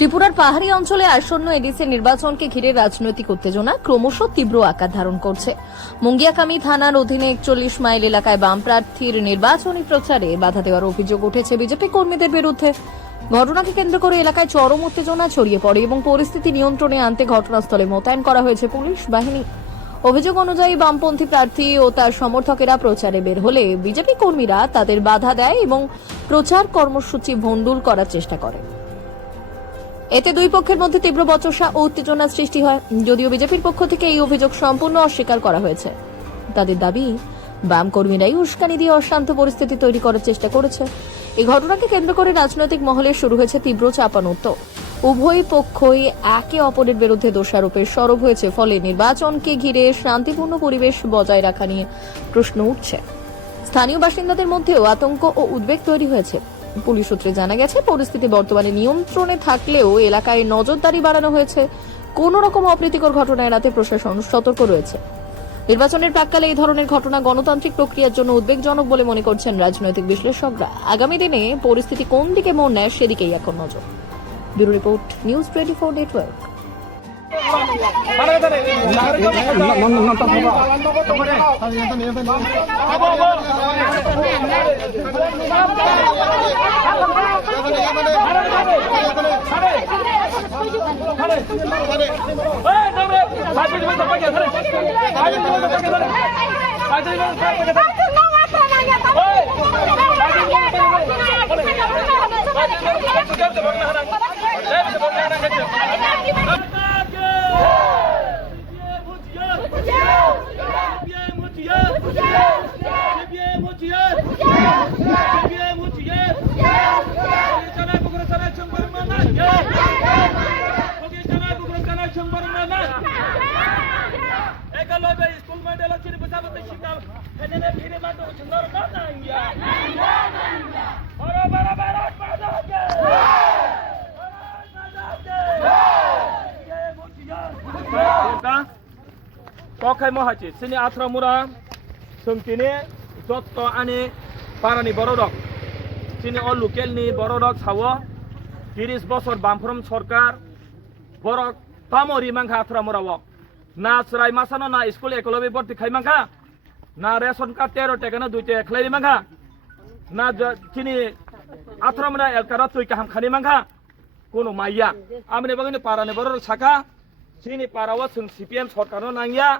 ত্রিপুরার পাহাড়ি অঞ্চলে আসন্ন এডিসি নির্বাচনকে ঘিরে রাজনৈতিক উত্তেজনা ক্রমশ তীব্র আকার ধারণ করছে। মুঙ্গিয়াকামি থানার অধীনে 41 মাইল এলাকায় বাম প্রার্থীর নির্বাচনী প্রচারে বাধা দেওয়ার অভিযোগ উঠেছে বিজেপি কর্মীদের বিরুদ্ধে। ঘটনাকে কেন্দ্র করে এলাকায় চরম উত্তেজনা ছড়িয়ে পড়ে এবং পরিস্থিতি নিয়ন্ত্রণে আনতে ঘটনাস্থলে মোতায়েন করা হয়েছে পুলিশ বাহিনী। অভিযোগ অনুযায়ী বামপন্থী প্রার্থী ও তার সমর্থকেরা প্রচারে বের হলে বিজেপি কর্মীরা তাদের বাধা দেয় এবং প্রচার কর্মসূচি ভণ্ডুল করার চেষ্টা করে। এতে দুই পক্ষের মধ্যে তীব্র বচসা ও উত্তেজনার সৃষ্টি হয়। যদিও বিজেপির পক্ষ থেকে এই অভিযোগ সম্পূর্ণ অস্বীকার করা হয়েছে। তাদের দাবি, বাম কর্মীরাই উস্কানি দিয়ে অশান্ত পরিস্থিতি তৈরি করার চেষ্টা করেছে। এই ঘটনাকে কেন্দ্র করে রাজনৈতিক মহলে শুরু হয়েছে তীব্র চাপানোত্তর। উভয় পক্ষই একে অপরের বিরুদ্ধে দোষারোপের সরব হয়েছে, ফলে নির্বাচনকে ঘিরে শান্তিপূর্ণ পরিবেশ বজায় রাখা নিয়ে প্রশ্ন উঠছে। স্থানীয় বাসিন্দাদের মধ্যেও আতঙ্ক ও উদ্বেগ তৈরি হয়েছে। পুলিশ সূত্রে জানা গেছে, পরিস্থিতি বর্তমানে নিয়ন্ত্রণে থাকলেও এলাকায় নজরদারি বাড়ানো হয়েছে। কোন রকম অপ্রীতিকর ঘটনা এড়াতে প্রশাসন সতর্ক রয়েছে। নির্বাচনের প্রাক্কালে এই ধরনের ঘটনা গণতান্ত্রিক প্রক্রিয়ার জন্য উদ্বেগজনক বলে মনে করছেন রাজনৈতিক বিশ্লেষকরা। আগামী দিনে পরিস্থিতি কোন দিকে মোড় নেয় সেদিকেই এখন নজর। Bureau report, news 24 network. Kokai mohaci sini atra mura sungkini jotto ani parani borodok sini o local ni borodok sawo 30 বছর বামফ্রম সরকার borok pamori mangha atra mura wo na srai masano na school ekolobi borti khai mangha na ration card 13 টাকা না 2 টাকা khleri mangha na sini atra mura elkara tui kaham khani mangha kono maiya amne bagani parani borok saka sini parawa sung CPM সরকারও নাংয়া